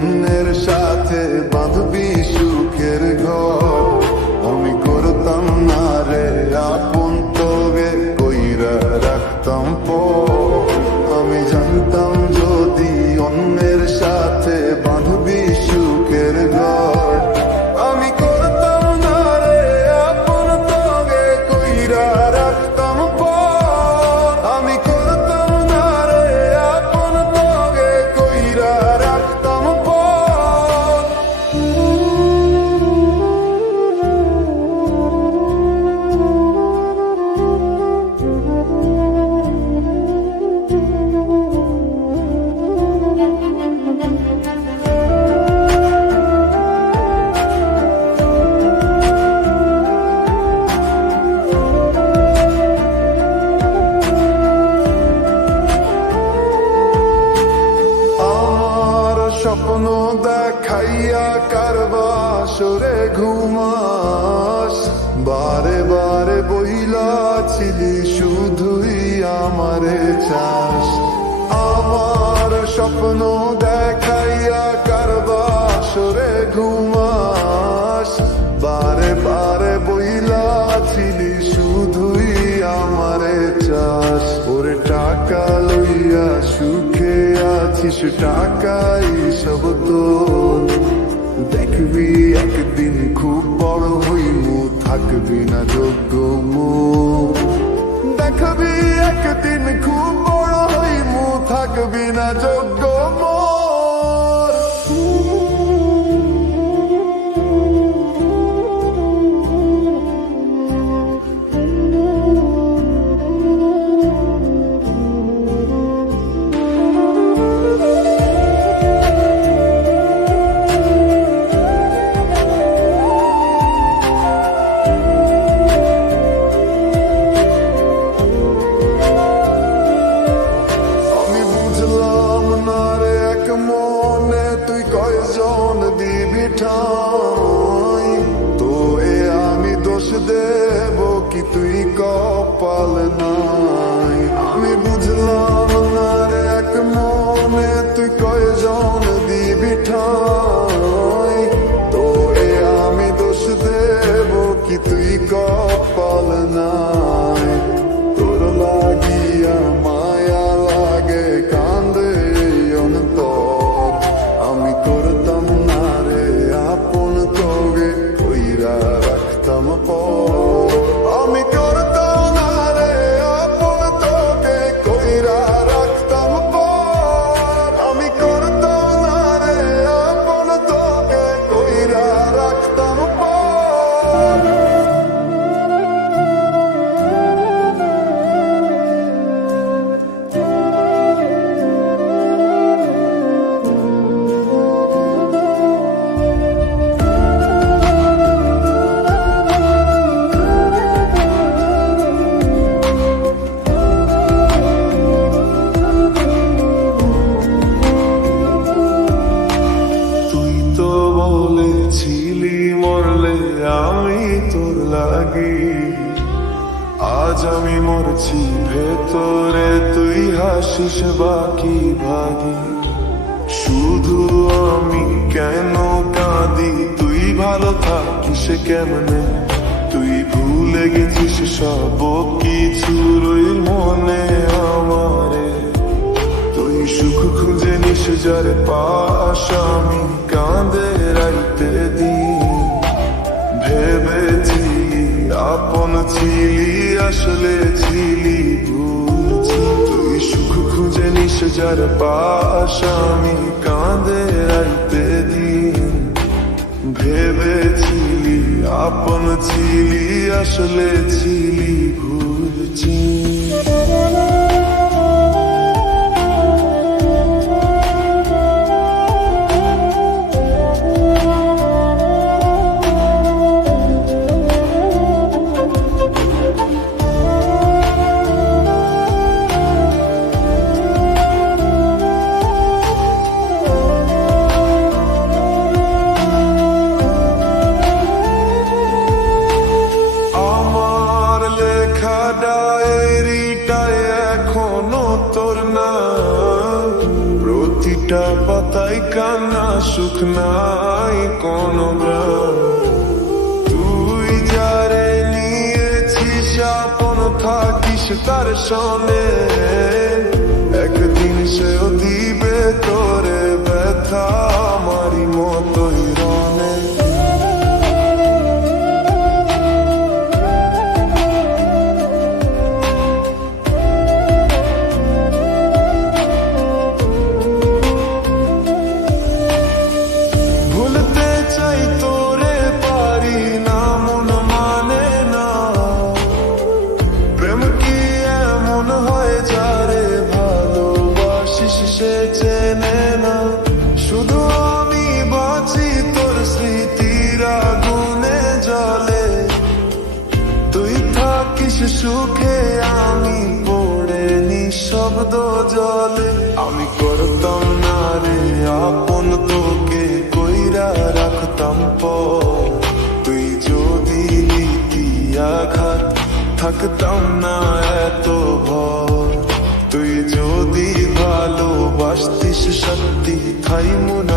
Sonner erscheint. দেখাইয়া কারবা সরে ঘুমাস। বারে বারে বইলা ছিলি শুধুই আমারে চাস। আমার স্বপ্ন দেখাইয়া কারবা সরে ঘুমাস। বারে বারে বইলা ছিলি শুধুই আমারে চাস। ওরে টাকা লইয়া সুখে আছিস, টাকাই সব খুব বড় হইমু থাকবি না যোগ্য মুখ দেখবি একদিন খুব বড় হইমু থাকবি না যোগ্য মোর দেব কি তুই কপাল নাই আমি ভেতরে তুই হাসিস, বাকি ভাগি। শুধু আমি কেন কাঁদি? তুই ভালো থাকিস কেমনে? তুই ভুলে গেছিস সব কিছু মনে আমারে। তুই সুখ খুঁজে নিস, যার পাশ আমি কাঁদে রাইতে দিন। ভেবেছি আপন ছিলি আসলে ছিলি তুই সুখ খুঁজে নিস যার পাশ আমি কাঁদে রাইতে দিন। ভেবেছিলি, আপন ছিলি, আসলে ছিলি ভুলছি কান্না সুখ নাই কোনো গ্রাম তুই যারে নিয়েছিস আপন থাকিস তার সনে। একদিন সেও চেনে না। শুধু আমি বাঁচি, তোর স্মৃতির আগুনে জলে তুই থাকিস সুখে, আমি পড়ে নিঃশব্দ জলে। আমি করতাম না রে, আপন তোকে কইরা রাখতাম পর তুই যদি নীতি আঘাত, থাকতাম না e.